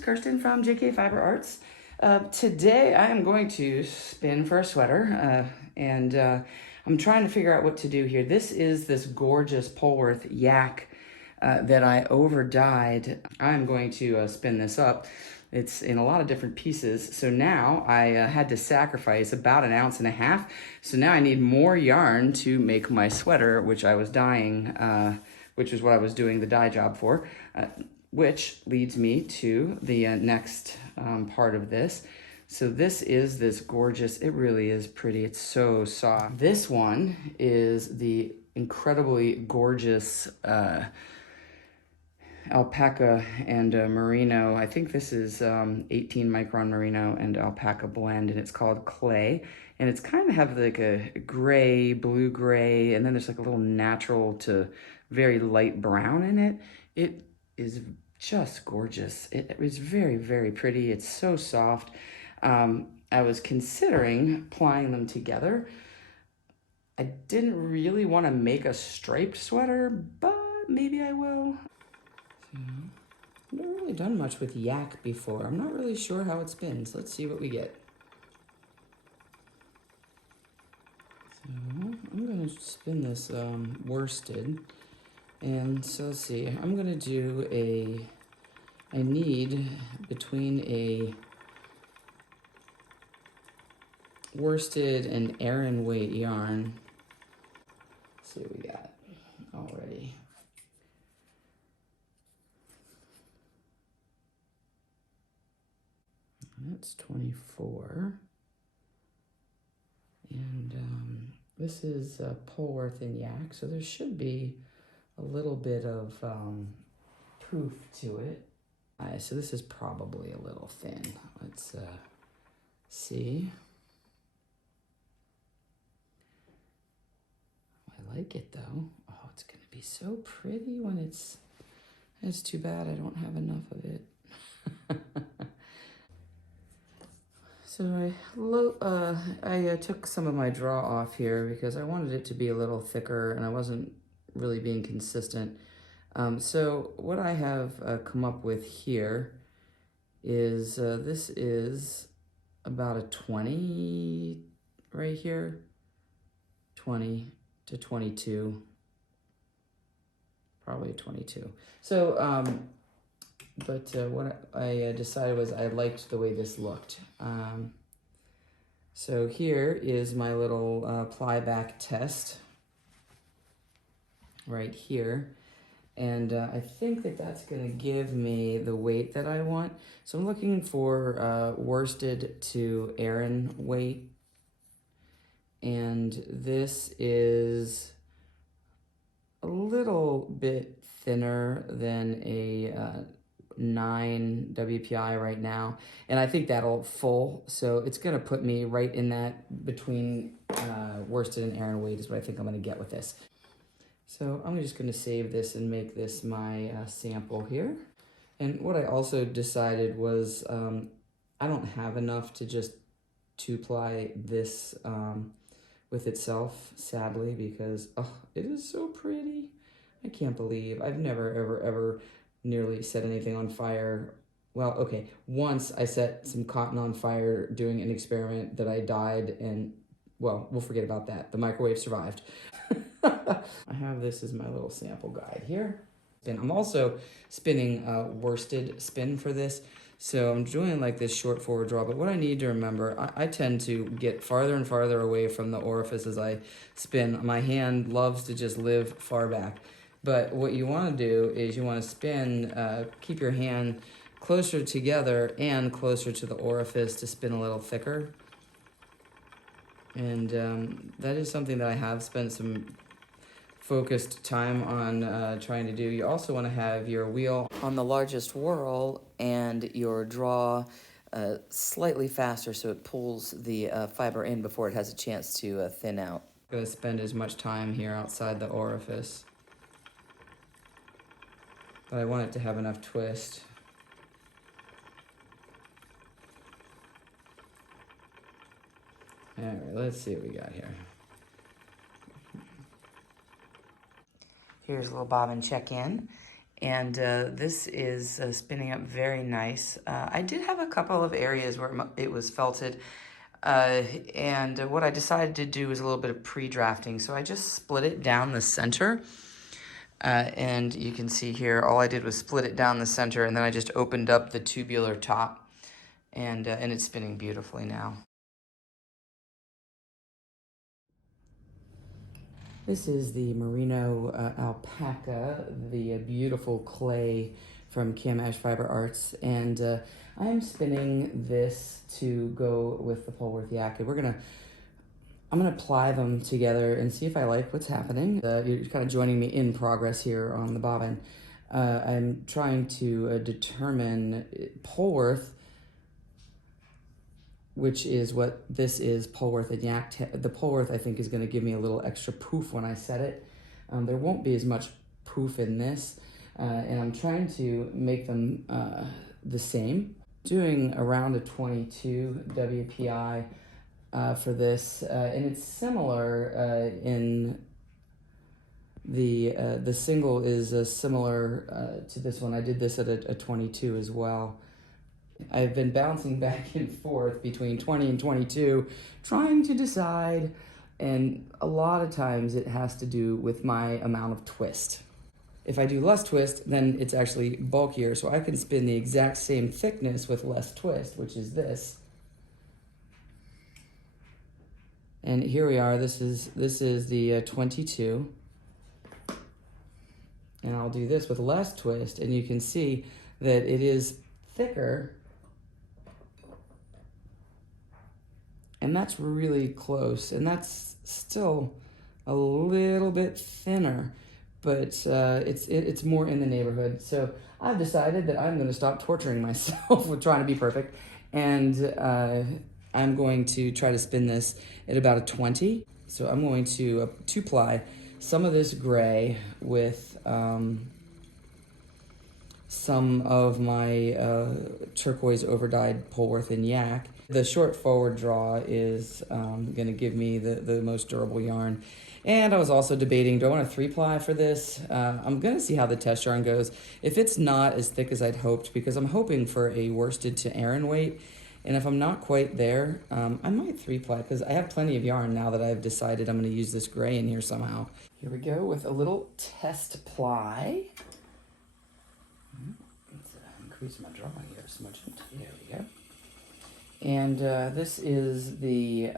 Kirsten from JK Fiber Arts. Today I am going to spin for a sweater and I'm trying to figure out what to do here. This is this gorgeous Polwarth yak that I overdyed. I'm going to spin this up. It's in a lot of different pieces. So now I had to sacrifice about 1.5 ounces. So now I need more yarn to make my sweater, which I was dyeing, which is what I was doing the dye job for, which leads me to the next part of this. So this is this gorgeous, it really is pretty, it's so soft. This one is the incredibly gorgeous alpaca and merino. I think this is 18 micron merino and alpaca blend, and it's called Clay. And it's kind of have like a gray, blue gray, and then there's like a little natural to very light brown in it. It is just gorgeous. It is very, very pretty. It's so soft. I was considering plying them together. I didn't really want to make a striped sweater, but maybe I will. I've never really done much with yak before. I'm not really sure how it spins. Let's see what we get. So I'm going to spin this worsted. And so let's see, I'm going to do I need between a worsted and Aran weight yarn. Let's see what we got already. That's 24. And this is Polwarth and yak, so there should be a little bit of poof to it. So this is probably a little thin. Let's see. I like it though. Oh, it's gonna be so pretty when it's too bad I don't have enough of it. So I took some of my draw off here because I wanted it to be a little thicker and I wasn't really being consistent. So what I have come up with here is this is about a 20 right here, 20 to 22, probably 22. So what I decided was I liked the way this looked. So here is my little ply back test right here. And I think that that's going to give me the weight that I want. So I'm looking for worsted to Aran weight. And this is a little bit thinner than a 9 WPI right now. And I think that'll full. So it's going to put me right in that between worsted and Aran weight is what I think I'm going to get with this. So I'm just going to save this and make this my sample here. And what I also decided was I don't have enough to just 2-ply this with itself, sadly, because it is so pretty. I can't believe I've never, ever nearly set anything on fire. Well, okay, once I set some cotton on fire doing an experiment that I dyed, and well, we'll forget about that. The microwave survived. I have this as my little sample guide here. And I'm also spinning worsted spin for this. So I'm doing like this short forward draw, but what I need to remember, I tend to get farther and farther away from the orifice as I spin. My hand loves to just live far back. But what you want to do is you want to spin, keep your hand closer together and closer to the orifice to spin a little thicker. And that is something that I have spent some focused time on trying to do. You also want to have your wheel on the largest whirl and your draw slightly faster so it pulls the fiber in before it has a chance to thin out. I'm going to spend as much time here outside the orifice, but I want it to have enough twist. All right, let's see what we got here. Here's a little bobbin check-in. And this is spinning up very nice. I did have a couple of areas where it was felted, and what I decided to do was a little bit of pre-drafting. So I just split it down the center, and you can see here, all I did was split it down the center, and then I just opened up the tubular top, and it's spinning beautifully now. This is the merino alpaca, the beautiful clay from Cam Ash Fiber Arts, and I'm spinning this to go with the Polwarth yak. And I'm gonna ply them together and see if I like what's happening. You're kind of joining me in progress here on the bobbin. I'm trying to determine Polwarth, which is what this is, Polwarth and yak. The Polwarth, I think, is going to give me a little extra poof when I set it. There won't be as much poof in this, and I'm trying to make them the same. Doing around a 22 WPI for this, and it's similar in the single is similar to this one. I did this at a 22 as well. I've been bouncing back and forth between 20 and 22, trying to decide, and a lot of times it has to do with my amount of twist. If I do less twist, then it's actually bulkier, so I can spin the exact same thickness with less twist, which is this. And here we are, this is the 22. And I'll do this with less twist, and you can see that it is thicker. And that's really close, and that's still a little bit thinner, but it's more in the neighborhood. So I've decided that I'm going to stop torturing myself with trying to be perfect, and I'm going to try to spin this at about a 20. So I'm going to two-ply some of this gray with some of my turquoise overdyed Polwarth and yak. The short forward draw is going to give me the most durable yarn. And I was also debating, do I want a 3-ply for this? I'm going to see how the test yarn goes. If it's not as thick as I'd hoped, because I'm hoping for a worsted to Aran weight, and if I'm not quite there, I might 3-ply, because I have plenty of yarn now that I've decided I'm going to use this gray in here somehow. Here we go with a little test ply. Let's increase my drawing here so much. There we go. And this is the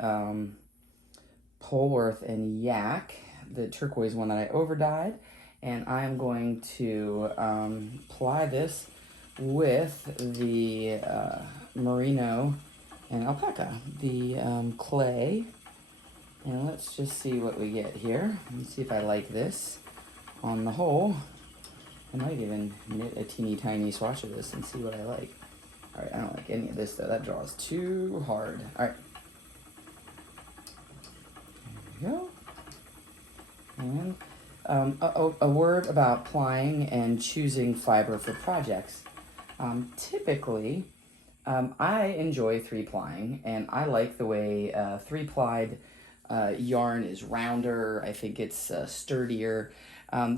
Polwarth and yak, the turquoise one that I overdyed. And I'm going to ply this with the merino and alpaca, the clay. And let's just see what we get here. Let's see if I like this. On the whole, I might even knit a teeny tiny swatch of this and see what I like. All right, I don't like any of this though. That draws too hard. All right. There we go. And a word about plying and choosing fiber for projects. Typically, I enjoy 3-plying, and I like the way 3-plied yarn is rounder. I think it's sturdier.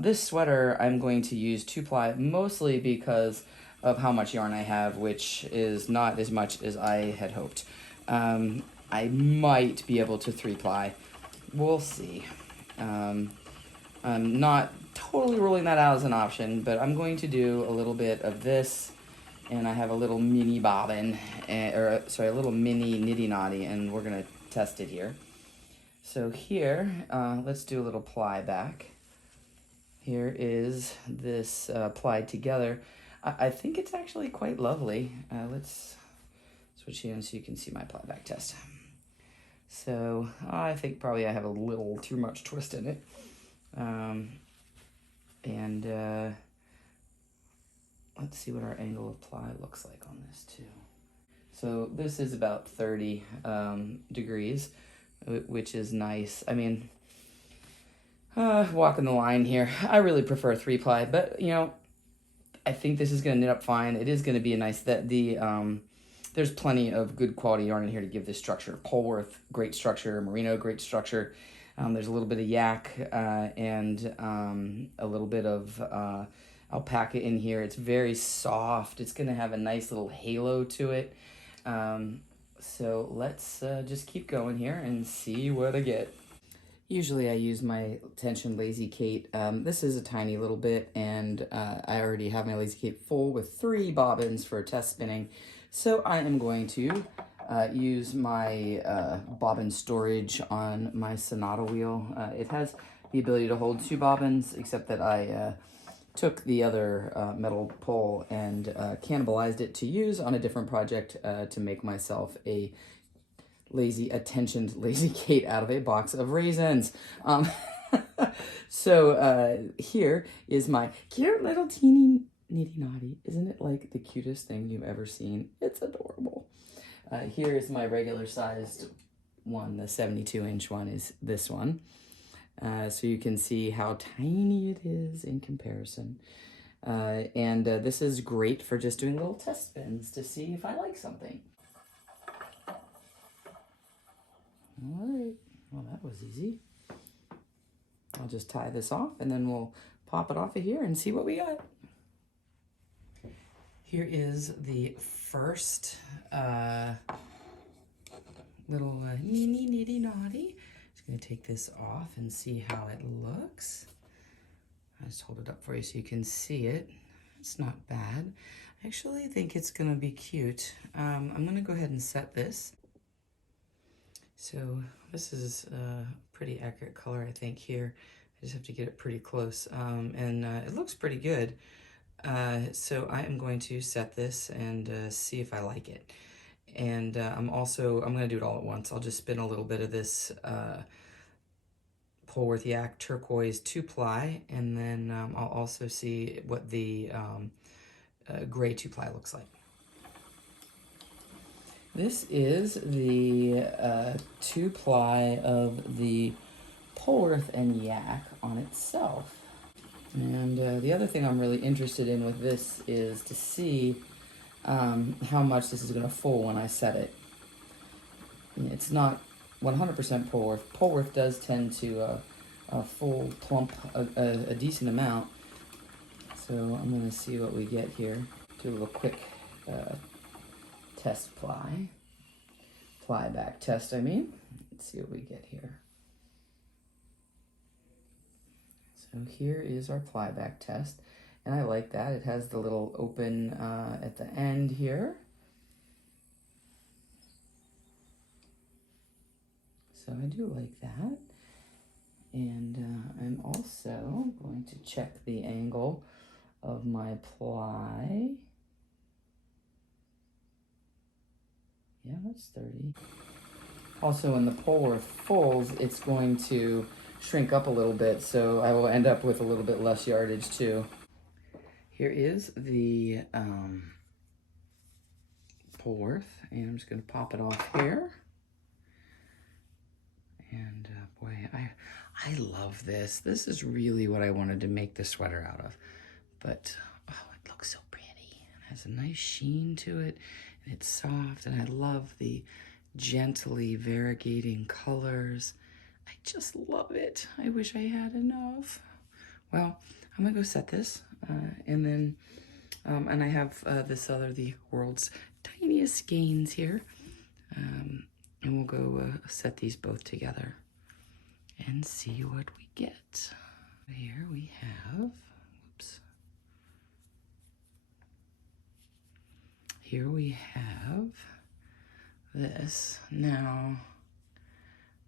This sweater I'm going to use 2-ply mostly because of how much yarn I have, which is not as much as I had hoped. I might be able to 3-ply. We'll see. I'm not totally ruling that out as an option, but I'm going to do a little bit of this, and I have a little mini bobbin, a little mini nitty knotty, and we're gonna test it here. So here, let's do a little ply back. Here is this plied together. I think it's actually quite lovely. Let's switch in so you can see my ply back test. So I think probably I have a little too much twist in it. Let's see what our angle of ply looks like on this too. So this is about 30 degrees, which is nice. I mean, walking the line here. I really prefer 3-ply, but you know, I think this is going to knit up fine. It is going to be a nice, there's plenty of good quality yarn in here to give this structure. Polwarth, great structure. Merino, great structure. There's a little bit of yak and a little bit of I'll pack it in here. It's very soft. It's gonna have a nice little halo to it. So let's just keep going here and see what I get. Usually I use my tension Lazy Kate. This is a tiny little bit, and I already have my Lazy Kate full with 3 bobbins for test spinning. So I am going to use my bobbin storage on my Sonata wheel. It has the ability to hold 2 bobbins, except that I took the other metal pole and cannibalized it to use on a different project to make myself a attentioned Lazy Kate out of a box of raisins. So here is my cute little teeny nitty naughty. Isn't it like the cutest thing you've ever seen? It's adorable. Here is my regular sized one. The 72-inch one is this one. So you can see how tiny it is in comparison. And this is great for just doing little test spins to see if I like something. All right, well, that was easy. I'll just tie this off and then we'll pop it off of here and see what we got. Here is the first little nitty naughty. Just gonna take this off and see how it looks. I just hold it up for you so you can see it. It's not bad. I actually think it's gonna be cute. I'm gonna go ahead and set this. So this is a pretty accurate color, I think, here. I just have to get it pretty close. And it looks pretty good. So I am going to set this and see if I like it. And I'm going to do it all at once. I'll just spin a little bit of this Polwarth Yak Turquoise 2-ply, and then I'll also see what the gray 2-ply looks like. This is the 2-ply of the Polwarth and Yak on itself. And the other thing I'm really interested in with this is to see how much this is going to full when I set it. It's not 100% Polwarth. Polwarth does tend to full plump a decent amount. So I'm going to see what we get here. Do a little quick test ply back test, I mean. Let's see what we get here. So here is our ply back test, and I like that. It has the little open at the end here. So I do like that. And I'm also going to check the angle of my ply. Yeah, that's 30. Also, when the Polwarth fulls, it's going to shrink up a little bit, so I will end up with a little bit less yardage too. Here is the Polwarth, and I'm just going to pop it off here. And boy, I love this. This is really what I wanted to make the sweater out of. But, oh, it looks so pretty. It has a nice sheen to it, and it's soft, and I love the gently variegating colors. I just love it. I wish I had enough. Well, I'm gonna go set this, and then, and I have the world's tiniest skeins here, and we'll go set these both together and see what we get. Here we have, oops. Here we have this. Now,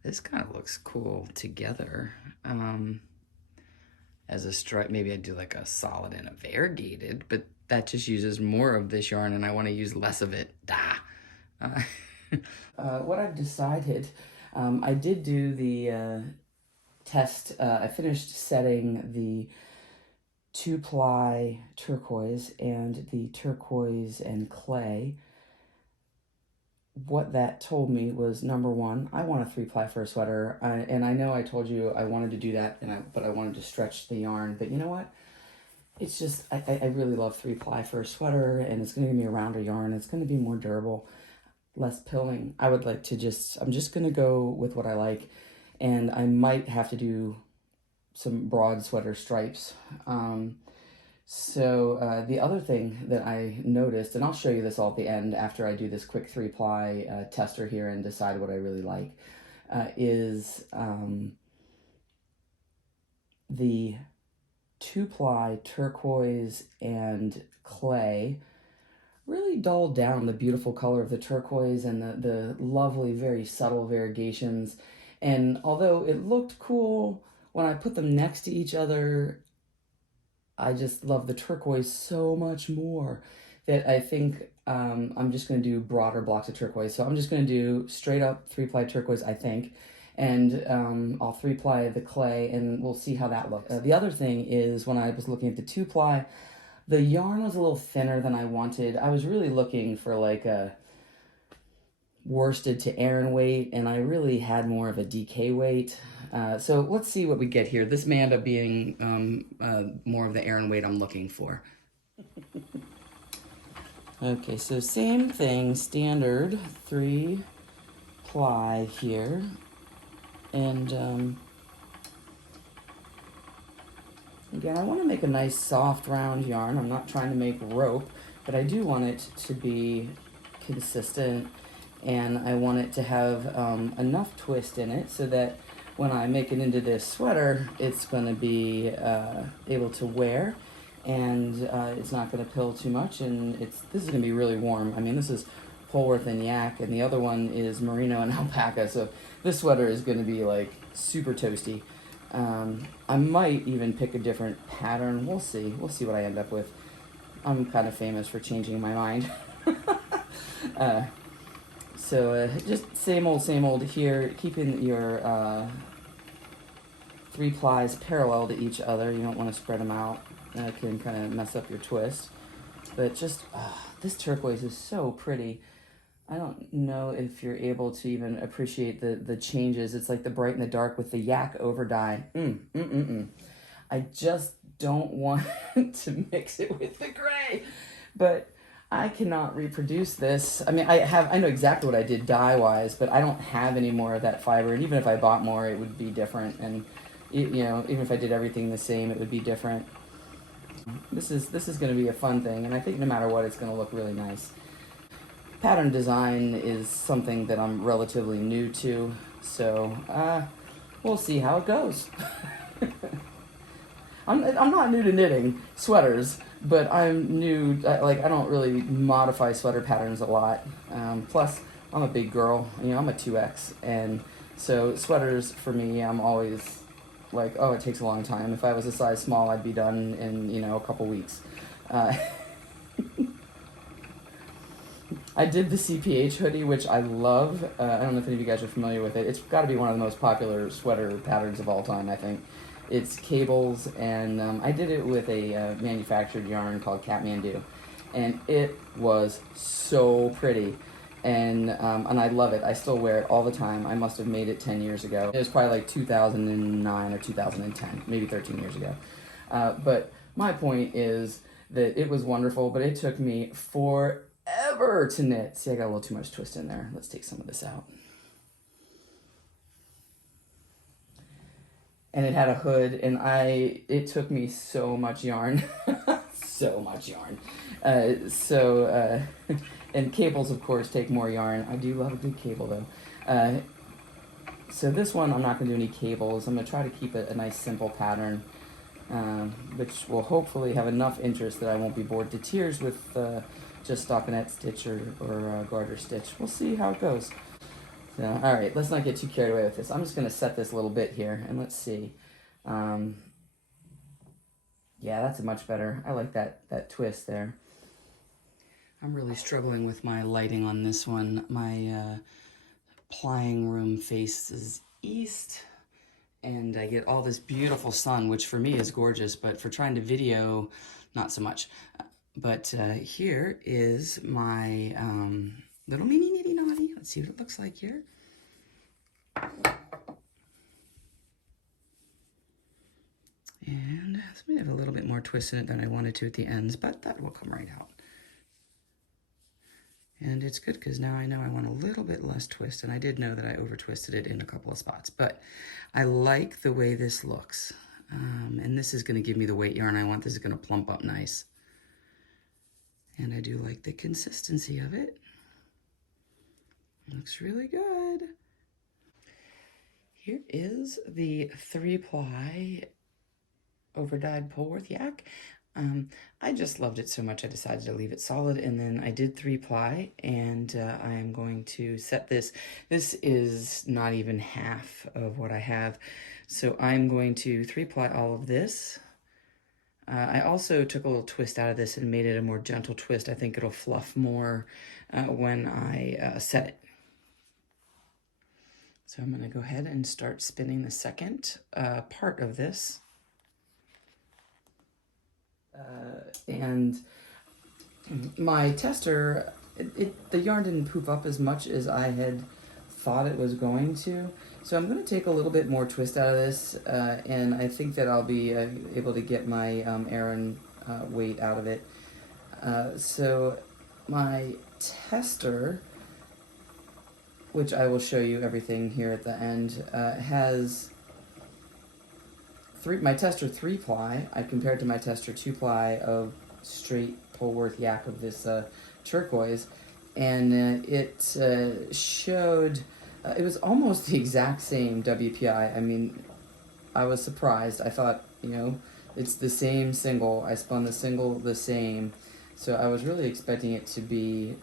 this kind of looks cool together. As a stripe, maybe I'd do like a solid and a variegated, but that just uses more of this yarn and I want to use less of it. What I've decided, I did do the test. I finished setting the 2-ply turquoise and the turquoise and clay. What that told me was, number one, I want a 3-ply for a sweater, and I know I told you I wanted to do that, but I wanted to stretch the yarn. But you know what? It's just, I really love 3-ply for a sweater, and it's going to give me a rounder yarn. It's going to be more durable, less pilling. I would like to I'm just going to go with what I like, and I might have to do some broad sweater stripes. So the other thing that I noticed, and I'll show you this all at the end after I do this quick 3-ply tester here and decide what I really like, is the 2-ply turquoise and clay really dulled down the beautiful color of the turquoise and the lovely, very subtle variegations. And although it looked cool when I put them next to each other, I just love the turquoise so much more that I think I'm just going to do broader blocks of turquoise. So I'm just going to do straight up 3-ply turquoise, I think, and I'll 3-ply the clay, and we'll see how that looks. The other thing is, when I was looking at the 2-ply, the yarn was a little thinner than I wanted. I was really looking for like a worsted to Aran weight, and I really had more of a DK weight. So let's see what we get here. This may end up being more of the Aran weight I'm looking for. Okay, so same thing, standard 3-ply here. And again, I want to make a nice soft round yarn. I'm not trying to make rope, but I do want it to be consistent, and I want it to have enough twist in it so that when I make it into this sweater, it's going to be able to wear, and it's not going to pill too much, and this is going to be really warm. I mean, this is Polwarth and yak, and the other one is merino and alpaca, so this sweater is going to be like super toasty. I might even pick a different pattern. We'll see what I end up with. I'm kind of famous for changing my mind. So just same old here, keeping your 3-plies parallel to each other. You don't want to spread them out. That can kind of mess up your twist. But just, this turquoise is so pretty. I don't know if you're able to even appreciate the changes. It's like the bright and the dark with the yak overdye. I just don't want to mix it with the gray. But I cannot reproduce this. I mean, I know exactly what I did dye-wise, but I don't have any more of that fiber. And even if I bought more, it would be different. And, you know, even if I did everything the same, it would be different. This is going to be a fun thing, and I think no matter what, it's going to look really nice. Pattern design is something that I'm relatively new to, so we'll see how it goes. I'm not new to knitting sweaters, but I'm new. I don't really modify sweater patterns a lot. Plus, I'm a big girl. You know, I'm a 2X, and so sweaters for me, I'm always like, oh, it takes a long time. If I was a size small, I'd be done in a couple weeks. I did the CPH hoodie, which I love. I don't know if any of you guys are familiar with it. It's got to be one of the most popular sweater patterns of all time, I think. It's cables, and I did it with a manufactured yarn called Kathmandu, and it was so pretty, and I love it. I still wear it all the time. I must have made it 10 years ago. It was probably like 2009 or 2010, maybe 13 years ago. But my point is that it was wonderful, but it took me forever to knit. See, I got a little too much twist in there. Let's take some of this out. And it had a hood, and it took me so much yarn. So much yarn. And cables, of course, take more yarn. I do love a good cable, though. So this one, I'm not going to do any cables. I'm going to try to keep it a nice, simple pattern, which will hopefully have enough interest that I won't be bored to tears with just stockinette stitch or garter stitch. We'll see how it goes. So, all right, let's not get too carried away with this. I'm just going to set this a little bit here, and let's see. Yeah, that's much better. I like that twist there. I'm really struggling with my lighting on this one. My plying room faces east, and I get all this beautiful sun, which for me is gorgeous, but for trying to video, not so much. But here is my little mini nitty naughty. Let's see what it looks like here. And this may have a little bit more twist in it than I wanted to at the ends, but that will come right out. And it's good because now I know I want a little bit less twist, and I did know that I over twisted it in a couple of spots, but I like the way this looks. And And this is gonna give me the weight yarn I want. This is gonna plump up nice. And I do like the consistency of it. Looks really good. Here is the 3-ply Overdyed Polwarth yak. I just loved it so much I decided to leave it solid, and then I did 3-ply, and I am going to set this. This is not even half of what I have, so I'm going to 3-ply all of this. I also took a little twist out of this and made it a more gentle twist. I think it'll fluff more when I set it. So I'm going to go ahead and start spinning the second part of this. And my tester, the yarn didn't poof up as much as I had thought it was going to. So I'm going to take a little bit more twist out of this, and I think that I'll be able to get my Aran weight out of it. So my tester, which I will show you everything here at the end, has my tester 3-ply. I compared to my tester 2-ply of straight Polwarth yak of this turquoise, and it showed it was almost the exact same WPI. I mean, I was surprised. I thought, you know, it's the same single. I spun the single the same, so I was really expecting it to be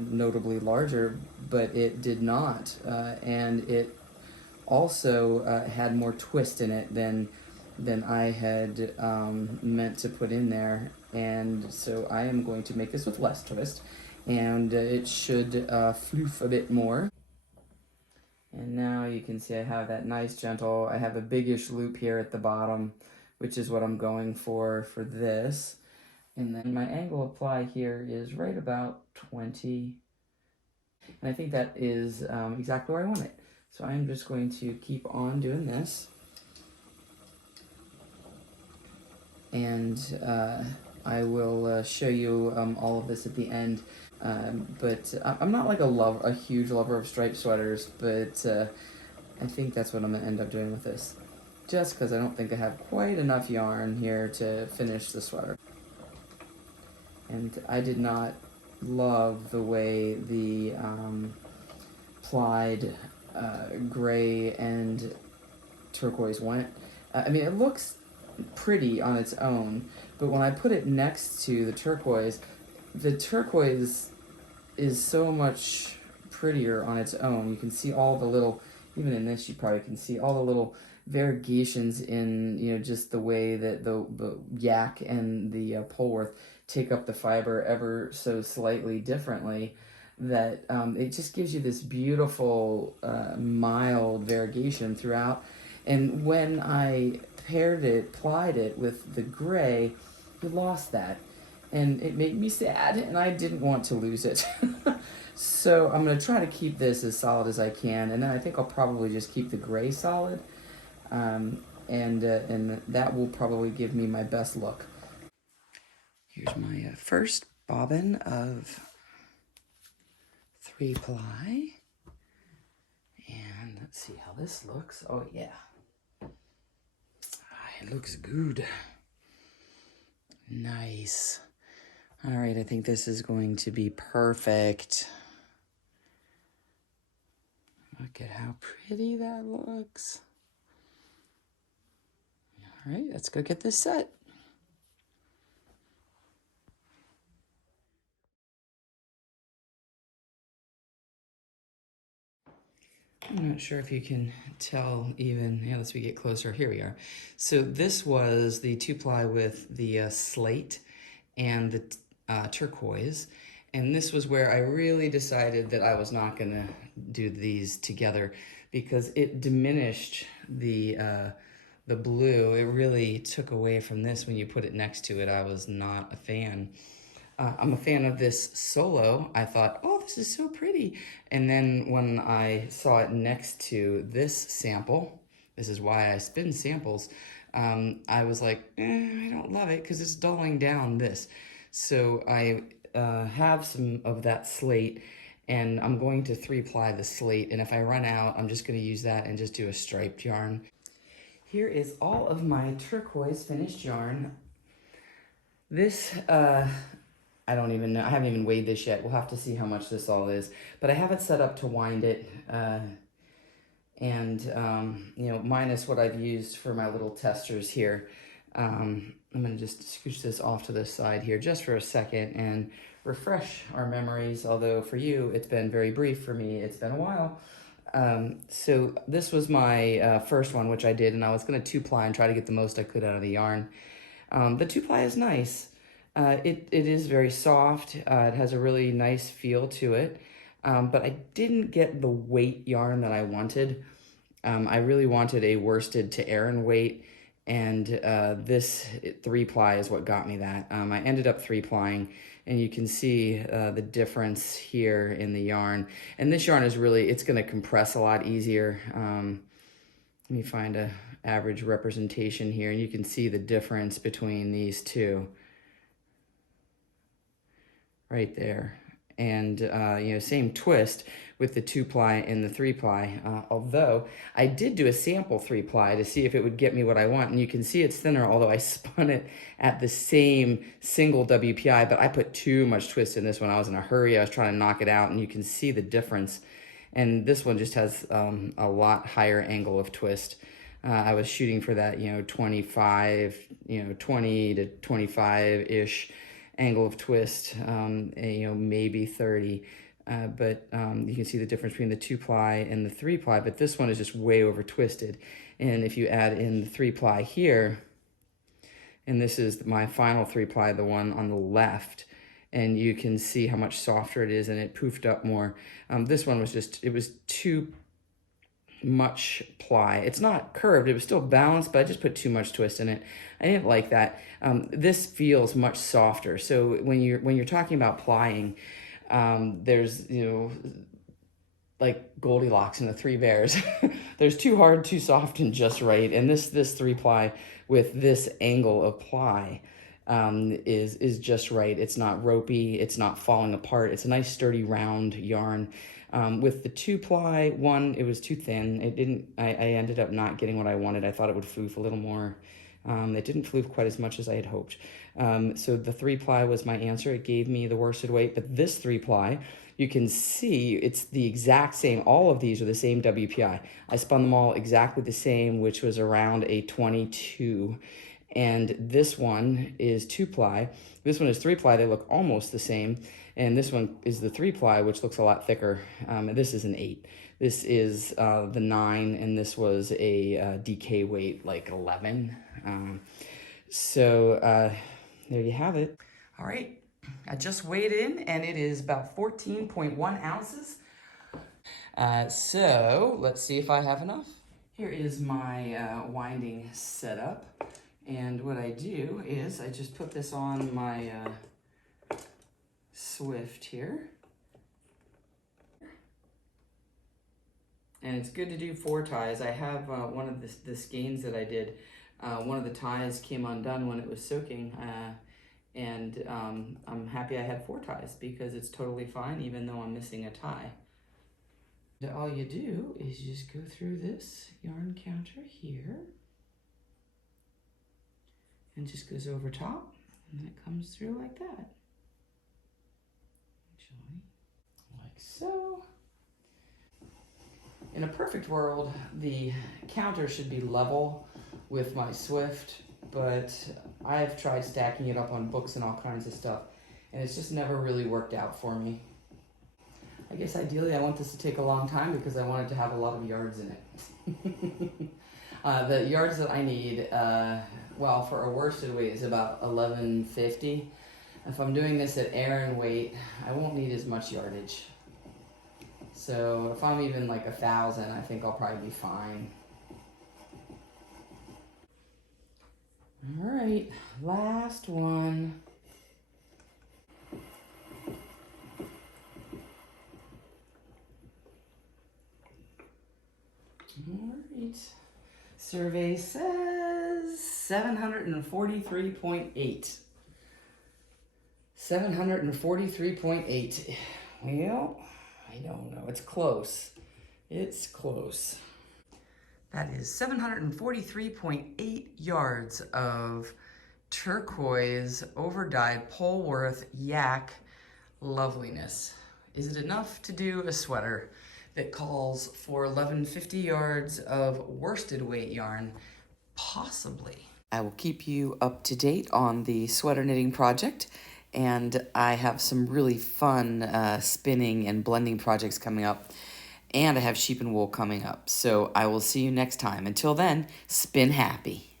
notably larger, but it did not, and it also had more twist in it than I had meant to put in there, and so I am going to make this with less twist, and it should floof a bit more. And now you can see I have that nice gentle, I have a biggish loop here at the bottom, which is what I'm going for this. And then my angle of ply here is right about 20. And I think that is exactly where I want it. So I'm just going to keep on doing this. And I will show you all of this at the end. But I'm not like a huge lover of striped sweaters, but I think that's what I'm gonna end up doing with this. Just because I don't think I have quite enough yarn here to finish the sweater. And I did not love the way the plied gray and turquoise went. I mean, it looks pretty on its own, but when I put it next to the turquoise is so much prettier on its own. You can see all the little, even in this you probably can see all the little variegations in, you know, just the way that the yak and the Polwarth take up the fiber ever so slightly differently, that it just gives you this beautiful mild variegation throughout. And when I plied it with the gray, you lost that, and it made me sad, and I didn't want to lose it. So I'm going to try to keep this as solid as I can, and then I think I'll probably just keep the gray solid, and that will probably give me my best look. Here's my first bobbin of 3-ply, and let's see how this looks. Oh yeah, it looks good. Nice. All right, I think this is going to be perfect. Look at how pretty that looks. All right, let's go get this set. I'm not sure if you can tell even, yeah, as we get closer, here we are. So this was the 2-ply with the slate and the turquoise. And this was where I really decided that I was not gonna do these together because it diminished the blue. It really took away from this when you put it next to it. I was not a fan. I'm a fan of this solo. I thought, oh, this is so pretty. And then when I saw it next to this sample, this is why I spin samples, I was like, I don't love it because it's dulling down this. So I have some of that slate, and I'm going to 3-ply the slate. And if I run out, I'm just going to use that and just do a striped yarn. Here is all of my turquoise finished yarn. This, I don't even know, I haven't even weighed this yet. We'll have to see how much this all is. But I have it set up to wind it, you know, minus what I've used for my little testers here. I'm gonna just scooch this off to the side here just for a second and refresh our memories, although for you, it's been very brief. For me, it's been a while. So this was my first one, which I did, and I was gonna 2-ply and try to get the most I could out of the yarn. The 2-ply is nice. It is very soft. It has a really nice feel to it, but I didn't get the weight yarn that I wanted. I really wanted a worsted to Aran weight, and this 3-ply is what got me that. I ended up 3-plying, and you can see the difference here in the yarn. And this yarn is really, it's gonna compress a lot easier. Let me find a average representation here, and you can see the difference between these two right there. And you know, same twist with the 2-ply and the 3-ply, although I did do a sample 3-ply to see if it would get me what I want, and you can see it's thinner, although I spun it at the same single WPI, but I put too much twist in this one. I was in a hurry, I was trying to knock it out, and you can see the difference. And this one just has a lot higher angle of twist. I was shooting for that, you know, 25, you know, 20 to 25-ish angle of twist, and, you know, maybe 30. But you can see the difference between the 2-ply and the 3-ply, but this one is just way over twisted. And if you add in the 3-ply here, and this is my final 3-ply, the one on the left, and you can see how much softer it is, and it poofed up more. This one was just, it was too much ply. It's not curved, it was still balanced, but I just put too much twist in it. I didn't like that. This feels much softer. So when you're talking about plying, there's, you know, like Goldilocks and the Three Bears. There's too hard, too soft, and just right. And this 3-ply with this angle of ply is just right. It's not ropey, it's not falling apart. It's a nice sturdy round yarn. With the 2-ply one, it was too thin. It didn't, I ended up not getting what I wanted. I thought it would floof a little more. It didn't floof quite as much as I had hoped. So the 3-ply was my answer. It gave me the worsted weight, but this 3-ply, you can see it's the exact same. All of these are the same WPI. I spun them all exactly the same, which was around a 22. And this one is 2-ply. This one is 3-ply. They look almost the same. And this one is the 3-ply, which looks a lot thicker. This is an 8. This is the 9, and this was a DK weight, like 11. There you have it. All right, I just weighed in, and it is about 14.1 ounces. So let's see if I have enough. Here is my winding setup. And what I do is I just put this on my Swift here. And it's good to do 4 ties. I have one of the skeins that I did. One of the ties came undone when it was soaking. And I'm happy I had 4 ties because it's totally fine even though I'm missing a tie. And all you do is you just go through this yarn counter here. And just goes over top, and it comes through like that. Actually, like so. In a perfect world, the counter should be level with my Swift, but I've tried stacking it up on books and all kinds of stuff, and it's just never really worked out for me. I guess ideally I want this to take a long time because I want it to have a lot of yards in it. The yards that I need, well, for a worsted weight is about 1150. If I'm doing this at Aran weight, I won't need as much yardage. So if I'm even like 1,000, I think I'll probably be fine. All right, last one. All right. Survey says 743.8. 743.8. Well, I don't know. It's close. It's close. That is 743.8 yards of turquoise, overdyed Polwarth yak loveliness. Is it enough to do a sweater that calls for 1150 yards of worsted weight yarn? Possibly. I will keep you up to date on the sweater knitting project, and I have some really fun spinning and blending projects coming up, and I have sheep and wool coming up. So I will see you next time. Until then, spin happy.